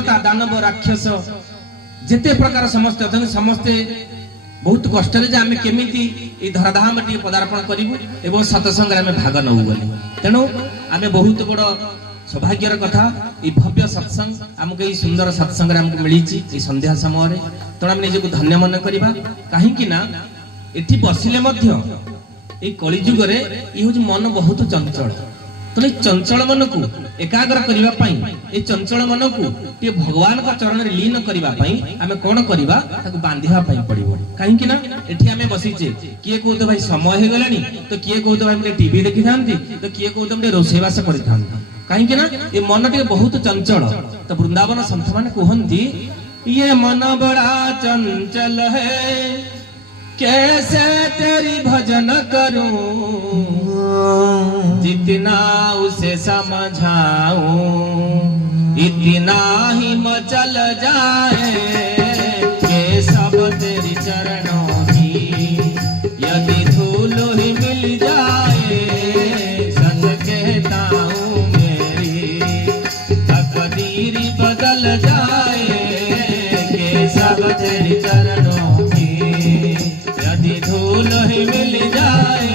देवता दानव राक्षस जेते प्रकार समस्त अछन समस्ते बहुत कष्ट रे जे आमे केमिति ए धराधाम टी पदार्पण करिवु एवं सत्संग रे आमे भाग नउ बोली तेनु आमे बहुत बड़ सौभाग्यर कथा ए भव्य सत्संग हमके ए सुंदर सत्संग रे हमके मिलिछि ए संध्या समय रे त हम निजे को धन्य मन करबा काहे कि ना एठी बसिले मध्य ए कली जुग रे ए हो मन बहुत चंचल तो चंचल मन को एकाग्र करबा पई ए चंचल मन को टे भगवान का चरण रे लीन करबा पई हमें कोन करबा ताको बांधिबा पई पड़िबो काहे कि ना एठी हमें बसिचे किए कहतो भाई समय हे गलानी तो किए कहतो भाई हम टीवी देखि थांती तो किए कहतो हम रोसेवास करि थांती काहे कि ना ए मन टे बहुत चंचल तो वृंदावन संत माने कहंती ये मन बड़ा चंचल है कैसे तेरी भजन करूं जितना उसे समझाऊं इतना ही मचल जाए के सब तेरी चरणों की यदि धूल ही मिल जाए सच कहता हूँ मेरी तकदीर बदल जाए के सब तेरी चरणों धूल ही मिल जाए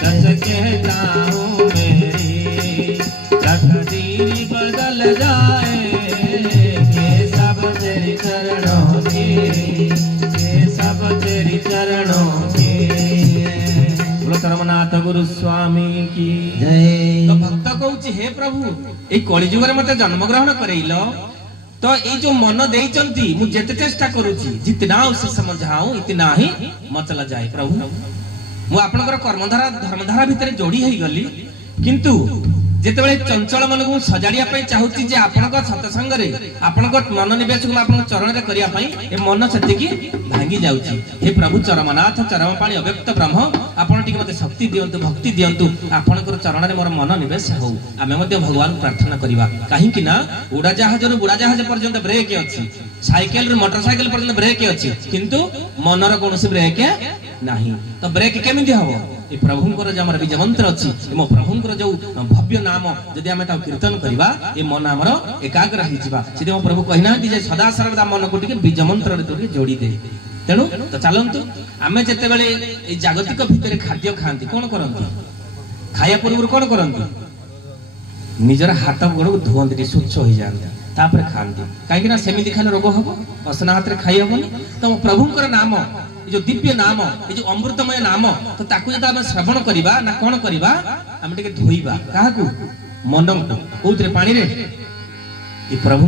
सच कहता हूँ मेरी तकदीर बदल जाए ये सब तेरी चरणों की ये सब तेरी चरणों की बोलो कर्मनाथ गुरु स्वामी की जय। तो भक्त कहूची हे प्रभु ए कली जुग रे मते जन्म ग्रहण करैलो तो ये जो मन देइचंती मु जेते चेष्टा करूची जितना उसे समझाऊं इतना ही मचल जाए प्रभु मु आपनकर कर्मधारा धर्मधारा भितरे जोड़ी हेई गली किंतु जेतेबेले चंचल मन को सजाड़िया पई चाहूची जे आपनकर सत्संग रे आपनकर मन निवेश को आपनकर चरण रे करिया पई ए मन सेति की भांगी जाउची हे प्रभु चरमनाथ चरम पाणी अव्यक्त ब्रह्म आपण टिक मते शक्ति दियंतु भक्ति दियंतु आपनकर चरण रे मोर मन निवेश हो आमे मध्ये भगवान प्रार्थना करिवा काहे कि ना उड़ा जहाज रो बुड़ा जहाज पर्यंत ब्रेक अछि साइकिल रो मोटरसाइकिल पर्यंत ब्रेक अछि किंतु मनर कोनोसी ब्रेक नाही तो ब्रेक केमिति हबो ए प्रभुंकर जे हमर बीज मंत्र अछि मो प्रभुंकर जो भव्य नाम जदि हमें ता कीर्तन करबा ए मन हमर एकाग्र हि जिबा सिधे मो प्रभु कहिना जे सदा सर्वदा मन को टिके बीज मंत्र रे तोके जोड़ी दे तेनु तो चलंतु आमे जते बेले ए जागतिक भितरे खाद्य खांती कोन करंती खाया पूर्व कोन करंती निजर हाथ गोड़ को धोंती स्वच्छ हो जांती तापर खांती काहे ना सेमिति खाने रोग हबो असना हाथ रे खाई हबोनी तो प्रभुंकर नाम जो दिव्य नाम ये जो अमृतमय नाम तो ताकू जब आम श्रवण करबा ना कौन करबा आम टिके धोइबा काहाकू मन को कोउतरे पानी रे ये प्रभु